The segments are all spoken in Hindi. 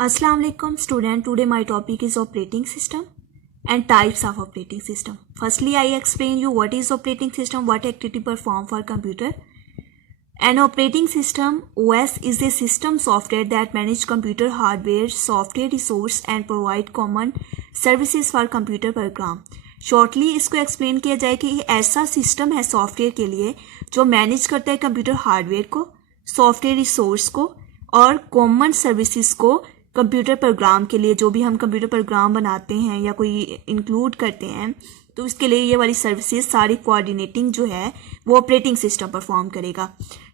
Assalamu alaikum student. Today my topic is operating system and types of operating system. Firstly, I explain you what is operating system, what activity perform for computer. An operating system OS is a system software that manage computer hardware, software resource and provide common services for computer program. Shortly इसको एक्सप्लेन किया जाए कि ऐसा सिस्टम है सॉफ्टवेयर के लिए जो मैनेज करता है कंप्यूटर हार्डवेयर को, सॉफ्टवेयर रिसोर्स को और कॉमन सर्विसेज को कंप्यूटर प्रोग्राम के लिए। जो भी हम कंप्यूटर प्रोग्राम बनाते हैं या कोई इंक्लूड करते हैं तो इसके लिए ये वाली सर्विसेज सारी कोऑर्डिनेटिंग जो है वो ऑपरेटिंग सिस्टम परफॉर्म करेगा।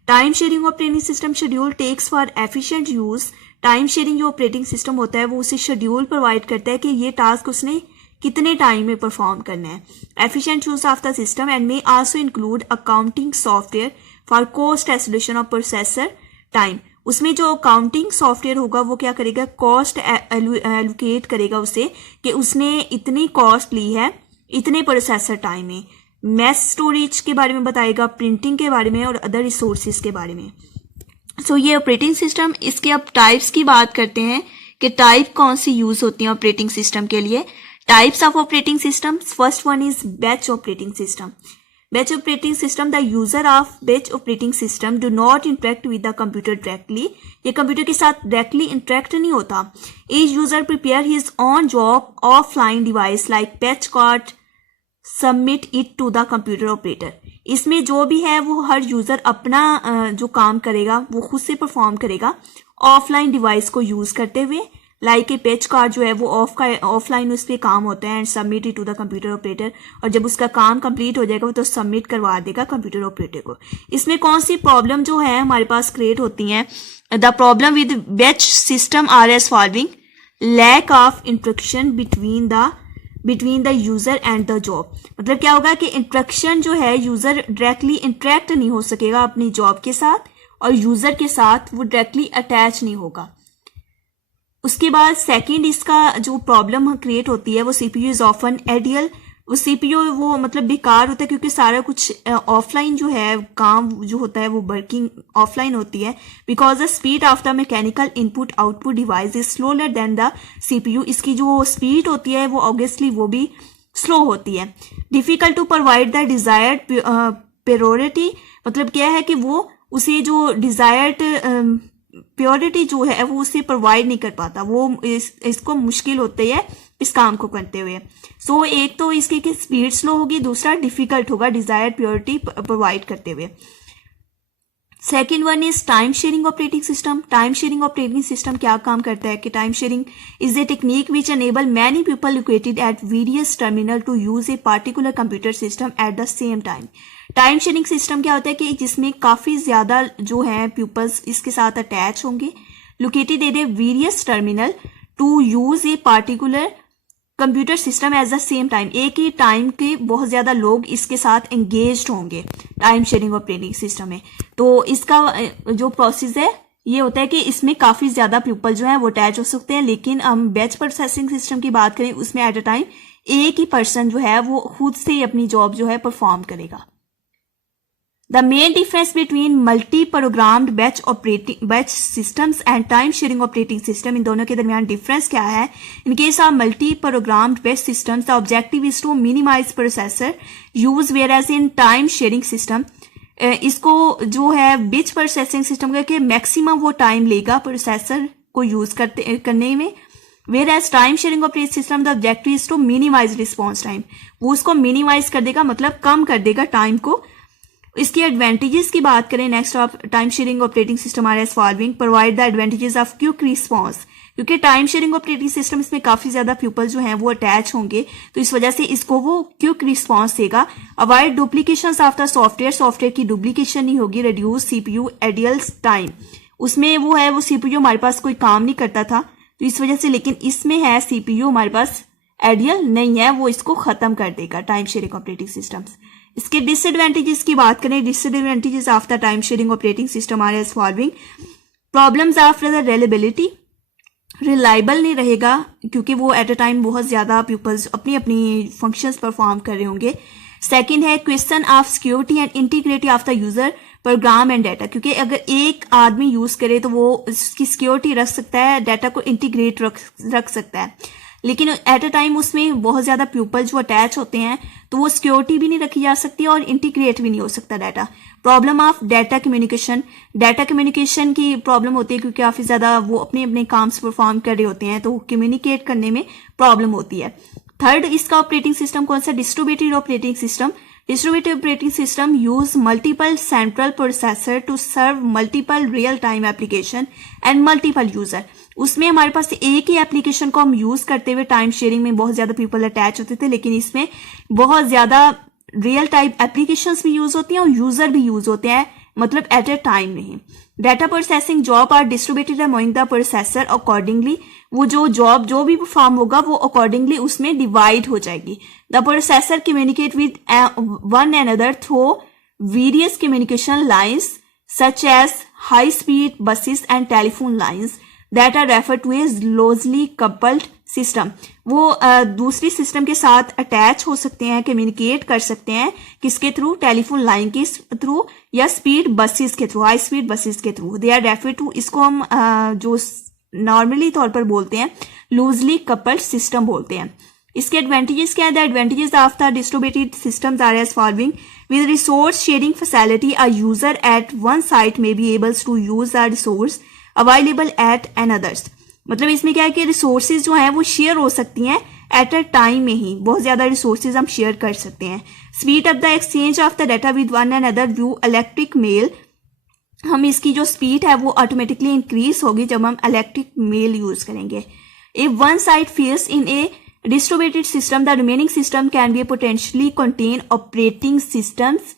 Time sharing operating system schedule tasks for efficient use. Time sharing जो ऑपरेटिंग सिस्टम होता है वो उसे शेड्यूल प्रोवाइड करता है कि ये टास्क उसने कितने टाइम में परफॉर्म करना है। Efficient use of the system and may also include accounting software for cost absolution of processor time. उसमें जो अकाउंटिंग सॉफ्टवेयर होगा वो क्या करेगा, कॉस्ट एलोकेट करेगा उसे कि उसने इतनी कॉस्ट ली है इतने प्रोसेसर टाइम में। मैस स्टोरेज के बारे में बताएगा, प्रिंटिंग के बारे में और अदर रिसोर्सेज के बारे में। सो ये ऑपरेटिंग सिस्टम। इसके अब टाइप्स की बात करते हैं कि टाइप कौन सी यूज होती है ऑपरेटिंग सिस्टम के लिए। Types of operating system, first one is batch operating system. Batch operating system, the user of batch operating system do not interact with the computer directly. ये कंप्यूटर के साथ डायरेक्टली इंटरेक्ट नहीं होता। Each user prepare his own job offline device like patch card, submit it to the computer operator. इसमें जो भी है वो हर यूजर अपना जो काम करेगा वो खुद से परफॉर्म करेगा ऑफलाइन डिवाइस को यूज करते हुए। लाइक ए पेज कार्ड जो है वो ऑफलाइन उस पर काम होता है and submit it to the computer operator, और जब उसका काम कंप्लीट हो जाएगा वो तो सबमिट करवा देगा कंप्यूटर ऑपरेटर को। इसमें कौन सी प्रॉब्लम जो है हमारे पास क्रिएट होती हैं, the problem with batch system are as following. Lack of interaction between the user and the job. मतलब क्या होगा कि इंटरेक्शन जो है, यूजर डायरेक्टली इंटरेक्ट नहीं हो सकेगा अपनी जॉब के साथ और यूजर के साथ वो डायरेक्टली अटैच नहीं होगा। उसके बाद सेकंड इसका जो प्रॉब्लम क्रिएट होती है वो सीपीयू इज ऑफन आइडियल। वो सीपीयू वो मतलब बेकार होता है क्योंकि सारा कुछ ऑफलाइन जो है काम जो होता है वो वर्किंग ऑफलाइन होती है। Because the speed of the mechanical input output device is slower then the CPU. इसकी जो स्पीड होती है वो ऑब्वियसली वो भी स्लो होती है। Difficult to provide the desired purity. मतलब क्या है कि वो उसे जो डिजायर्ड प्योरिटी जो है वो उसे प्रोवाइड नहीं कर पाता, वो इसको मुश्किल होती है इस काम को करते हुए। सो एक तो इसकी स्पीड स्लो होगी, दूसरा डिफिकल्ट होगा डिजायर्ड प्योरिटी प्रोवाइड करते हुए। Second one is time sharing operating system. Time sharing operating system क्या काम करता है कि time sharing is a technique which enable many people located at various terminal to use a particular computer system at the same time. Time sharing system क्या होता है कि जिसमें काफी ज्यादा जो है पीपल्स इसके साथ अटैच होंगे, located at a various terminal to use a particular computer system at the same time. एक ही टाइम के बहुत ज्यादा लोग इसके साथ एंगेज्ड होंगे टाइम शेयरिंग ऑपरेटिंग सिस्टम में। तो इसका जो प्रोसेस है ये होता है कि इसमें काफी ज्यादा पीपल जो है वो अटैच हो सकते हैं। लेकिन हम बैच प्रोसेसिंग सिस्टम की बात करें उसमें एट अ टाइम एक ही पर्सन जो है वो खुद से अपनी जॉब जो है परफॉर्म करेगा। The main difference between multi-programmed batch systems and time-sharing operating system, इन दोनों के दरमियान डिफरेंस क्या है? In case of multi-programmed batch systems, the objective is to minimize processor use, whereas in time-sharing system, इसको जो है बिच प्रोसेसिंग सिस्टम का कि मैक्सिमम वो टाइम लेगा प्रोसेसर को यूज करने में। Whereas time sharing operating system the objective is to minimise response time. वो उसको मिनिमाइज कर देगा, मतलब कम कर देगा टाइम को। इसकी एडवांटेजेस की बात करें next of time sharing operating system are as following. Provide the advantages of quick response. क्योंकि टाइम शेयरिंग ऑपरेटिंग सिस्टम इसमें काफी ज्यादा पीपल जो हैं वो अटैच होंगे तो इस वजह से इसको वो क्विक रिस्पॉन्स देगा। Avoid duplication of the software की डुप्लीकेशन नहीं होगी। Reduce CPU ideal time. उसमें वो है वो सीपीयू हमारे पास कोई काम नहीं करता था तो इस वजह से, लेकिन इसमें है सीपीयू हमारे पास आइडियल नहीं है, वो इसको खत्म कर देगा टाइम शेयरिंग ऑपरेटिंग सिस्टम्स। इसके डिसएडवांटेजेस की बात करें, disadvantages of the time sharing operating system are as following. Problems of the reliability. Reliable नहीं रहेगा क्योंकि वो एट अ टाइम बहुत ज्यादा पीपल्स अपनी अपनी फंक्शंस परफॉर्म कर रहे होंगे। सेकंड है question of security and integrity of the user. Program and data, क्योंकि अगर एक आदमी यूज करे तो वो उसकी सिक्योरिटी रख सकता है, डाटा को इंटीग्रेट रख सकता है, लेकिन एट अ टाइम उसमें बहुत ज्यादा पीपल जो अटैच होते हैं तो वो सिक्योरिटी भी नहीं रखी जा सकती और इंटीग्रेट भी नहीं हो सकता data. Problem of data communication की प्रॉब्लम होती है, क्योंकि काफी ज्यादा वो अपने अपने काम से परफॉर्म कर रहे होते हैं तो कम्युनिकेट करने में प्रॉब्लम होती है। थर्ड, इसका ऑपरेटिंग सिस्टम कौन सा? Distributed operating system. Distributed operating system use multiple central processor to serve multiple real time application and multiple user। उसमें हमारे पास एक ही एप्लीकेशन को हम यूज करते हुए टाइम शेयरिंग में बहुत ज्यादा पीपल अटैच होते थे, लेकिन इसमें बहुत ज्यादा रियल टाइम एप्लीकेशंस भी यूज होती हैं और यूजर भी यूज होते हैं, मतलब एट ए टाइम नहीं। Data processing job are distributed among the processor accordingly. वो जो जॉब जो भी परफॉर्म होगा वो अकॉर्डिंगली उसमें डिवाइड हो जाएगी। The processor communicate with one another through various communication lines such as high speed buses and telephone lines that are refer to as closely coupled system. वो दूसरी सिस्टम के साथ अटैच हो सकते हैं, कम्युनिकेट कर सकते हैं, किसके थ्रू? टेलीफोन लाइन के थ्रू या स्पीड बसेस के थ्रू, हाई स्पीड बसेस के through. They are refer to, इसको हम जो नॉर्मली तौर पर बोलते हैं लूजली कपल्ड सिस्टम बोलते हैं। इसके एडवांटेजेस क्या है? The advantages of the distributed systems are as following. With resource sharing facility a user at one site may be ables to use the resource available at anothers. मतलब इसमें क्या है कि रिसोर्सेज जो है वो शेयर हो सकती हैं एट अ टाइम में ही, बहुत ज्यादा रिसोर्सेज हम शेयर कर सकते हैं। Speed of the exchange of the data with one another via electric mail, हम इसकी जो स्पीड है वो ऑटोमेटिकली इंक्रीज होगी जब हम इलेक्ट्रिक मेल यूज करेंगे। If one side fails in A distributed system the remaining system can be potentially contain operating systems.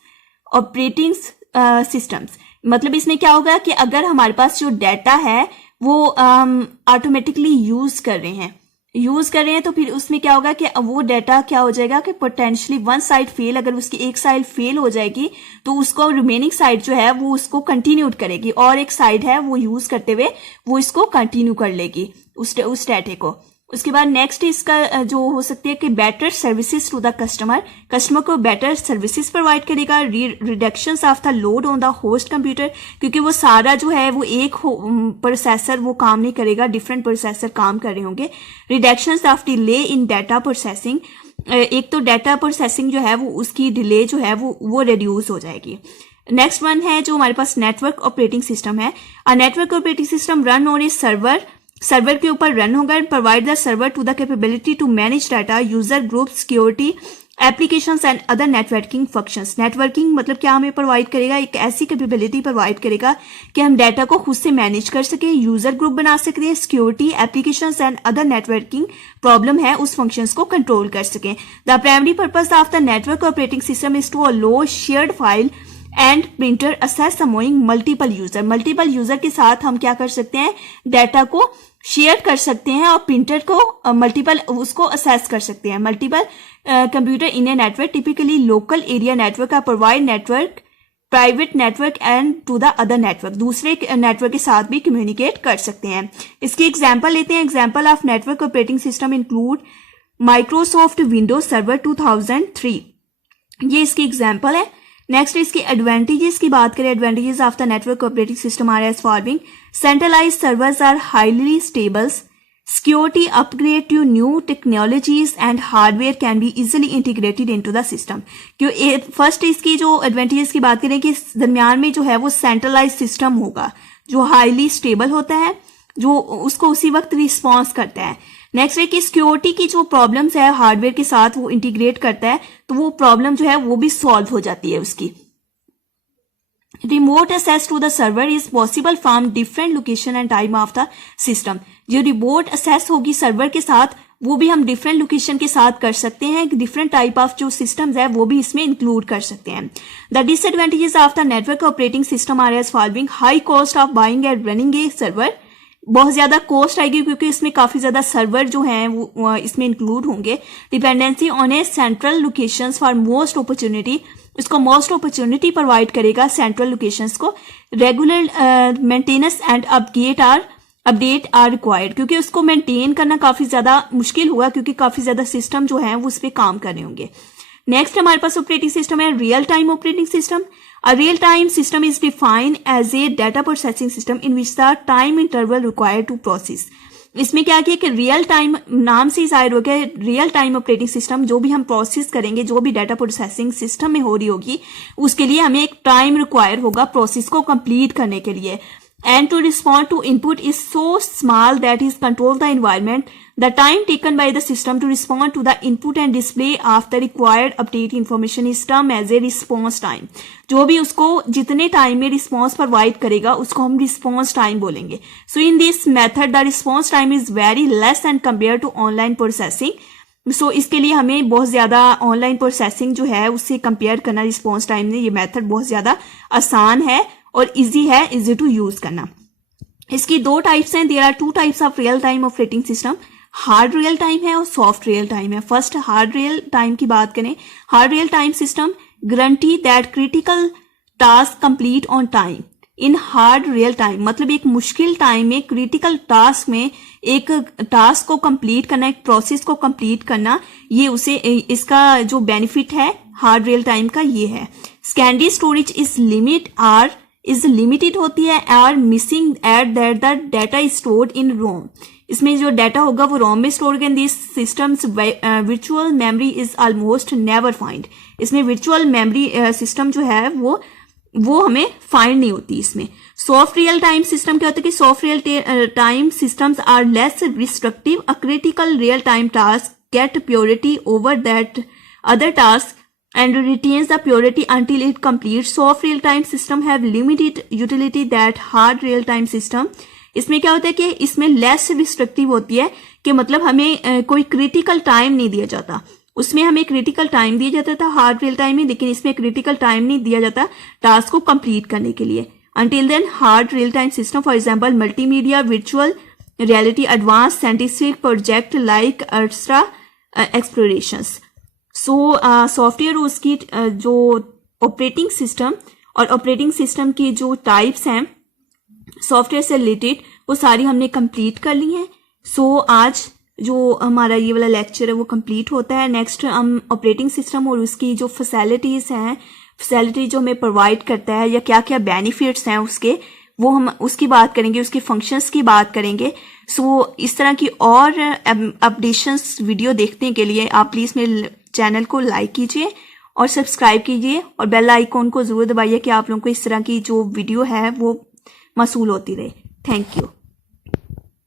मतलब इसमें क्या होगा कि अगर हमारे पास जो डाटा है वो ऑटोमेटिकली यूज कर रहे हैं तो फिर उसमें क्या होगा कि वो डाटा क्या हो जाएगा कि पोटेंशियली वन साइड फेल, अगर उसकी एक साइड फेल हो जाएगी तो उसको रिमेनिंग साइड जो है वो उसको कंटिन्यू करेगी और एक साइड है वो यूज करते हुए वो इसको कंटिन्यू कर लेगी उस डाटे को। उसके बाद नेक्स्ट इसका जो हो सकती है कि better services to the customer को बेटर सर्विसेज प्रोवाइड करेगा। Reduction of the load on the host computer, क्योंकि वो सारा जो है वो एक प्रोसेसर वो काम नहीं करेगा, डिफरेंट प्रोसेसर काम कर रहे होंगे। Reduction of delay in data processing, एक तो डाटा प्रोसेसिंग जो है वो उसकी डिले जो है वो रिड्यूस हो जाएगी। नेक्स्ट वन है जो हमारे पास नेटवर्क ऑपरेटिंग सिस्टम है। Network operating system run on a server के ऊपर रन होगा and provide the server to the capability to manage data user group security applications and other networking functions. Networking मतलब क्या हमें प्रोवाइड करेगा? एक ऐसी कैपेबिलिटी प्रोवाइड करेगा कि हम डाटा को खुद से मैनेज कर सके, यूजर ग्रुप बना सकते हैं, security applications and other networking problem है उस फंक्शंस को कंट्रोल कर सकें। The primary purpose of the network operating system is to allow shared file and printer access among multiple user के साथ हम क्या कर सकते हैं? डाटा को शेयर कर सकते हैं और प्रिंटर को मल्टीपल उसको असेस कर सकते हैं। Multiple computer in a network typically local area network का provide network private network and to the other network, दूसरे नेटवर्क के साथ भी कम्युनिकेट कर सकते हैं। इसकी एग्जांपल लेते हैं। Example of network operating system include Microsoft Windows server 2003, ये इसकी एग्जांपल है। नेक्स्ट इसकी एडवांटेजेस की बात करें। Advantages of the network operating system are as following. Centralised servers are highly stables, security upgrade to new technologies and hardware can be easily integrated into the system. क्यों फर्स्ट इसकी जो एडवांटेजेस की बात करें कि दरमियान में जो है वो सेंट्रलाइज्ड सिस्टम होगा जो हाईली स्टेबल होता है, जो उसको उसी वक्त रिस्पॉन्स करता है। नेक्स्ट है कि सिक्योरिटी की जो प्रॉब्लम्स है हार्डवेयर के साथ वो इंटीग्रेट करता है तो वो प्रॉब्लम जो है वो भी सॉल्व हो जाती है उसकी। Remote access to the server is possible from different location and time of the system. जो रिमोट एक्सेस होगी सर्वर के साथ वो भी हम डिफरेंट लोकेशन के साथ कर सकते हैं, डिफरेंट टाइप ऑफ जो सिस्टम्स है वो भी इसमें इंक्लूड कर सकते हैं। The disadvantages of the network operating system are as following. High cost of buying and running a server, बहुत ज्यादा कॉस्ट आएगी क्योंकि इसमें काफी ज्यादा सर्वर जो हैं वो इसमें इंक्लूड होंगे। Dependency on a central locations for most opportunity, इसको मोस्ट अपॉर्चुनिटी प्रोवाइड करेगा सेंट्रल लोकेशंस को। Regular maintenance and update are required, क्योंकि उसको मेंटेन करना काफी ज्यादा मुश्किल होगा क्योंकि काफी ज्यादा सिस्टम जो है वो उस पर काम कर रहे होंगे। नेक्स्ट हमारे पास ऑपरेटिंग सिस्टम है real time operating system. A real-time system is defined as a data processing system in which the time interval required to process. इसमें क्या किया कि रियल टाइम नाम से ही जाहिर हो गया, रियल टाइम ऑपरेटिंग सिस्टम जो भी हम प्रोसेस करेंगे, जो भी डाटा प्रोसेसिंग सिस्टम में हो रही होगी, उसके लिए हमें एक टाइम रिक्वायर होगा प्रोसेस को कंप्लीट करने के लिए. And to respond to input is so small that is control the environment. The time taken by the system to respond to the input and display of the required update information is termed as a response time. जो भी उसको जितने टाइम में रिस्पॉन्स प्रोवाइड करेगा उसको हम रिस्पॉन्स टाइम बोलेंगे. So in this method the response time is very less and compared to online processing. So इसके लिए हमें बहुत ज्यादा ऑनलाइन प्रोसेसिंग जो है उससे कंपेयर करना रिस्पॉन्स टाइम में ये मेथड बहुत ज्यादा आसान है और इजी है, इजी टू यूज करना. इसकी दो टाइप्स हैं. There are two types of real time operating system. Hard real time है और सॉफ्ट रियल टाइम है. फर्स्ट हार्ड रियल टाइम की बात करें. Hard real time system guarantee that critical task complete on time in hard real time. मतलब एक मुश्किल टाइम में क्रिटिकल टास्क में एक टास्क को कंप्लीट करना, एक प्रोसेस को कंप्लीट करना, ये उसे इसका जो बेनिफिट है हार्ड रियल टाइम का ये है. सेकेंडरी स्टोरेज इज लिमिटेड होती है और missing at that the data is stored in ROM. इसमें जो डाटा होगा वो रोम में स्टोर होगा. This systems virtual memory is almost never find. इसमें वर्चुअल मेमोरी सिस्टम जो है वो हमें फाइंड नहीं होती. इसमें सॉफ्ट रियल टाइम सिस्टम क्या होता है कि soft real time systems are less restrictive. A critical real time task get purity over that other tasks and retains the purity until it completes. Soft real-time system have limited utility that hard real-time system. इसमें क्या होता है कि इसमें लेस रिस्ट्रिक्टिव होती है कि मतलब हमें कोई क्रिटिकल टाइम नहीं दिया जाता. उसमें हमें क्रिटिकल टाइम दिया जाता था हार्ड रियल टाइम में, लेकिन इसमें क्रिटिकल टाइम नहीं दिया जाता टास्क को कंप्लीट करने के लिए. Until then, hard real-time system, for example, multimedia, virtual reality, advanced scientific project like Astra explorations. So software उसकी जो ऑपरेटिंग सिस्टम और ऑपरेटिंग सिस्टम की जो टाइप्स हैं सॉफ्टवेयर से रिलेटेड वो सारी हमने कंप्लीट कर ली हैं. सो आज जो हमारा ये वाला लेक्चर है वो कंप्लीट होता है. नेक्स्ट हम ऑपरेटिंग सिस्टम और उसकी जो फैसिलिटीज हैं, फैसिलिटी जो हमें प्रोवाइड करता है या क्या क्या बेनिफिट्स हैं उसके, वो हम उसकी बात करेंगे, उसके फंक्शंस की बात करेंगे. सो इस तरह की और अपडेशंस वीडियो देखने के लिए आप प्लीज़ मेरे चैनल को लाइक कीजिए और सब्सक्राइब कीजिए और बेल आइकॉन को जरूर दबाइए कि आप लोगों को इस तरह की जो वीडियो है वो मौसूल होती रहे. Thank you.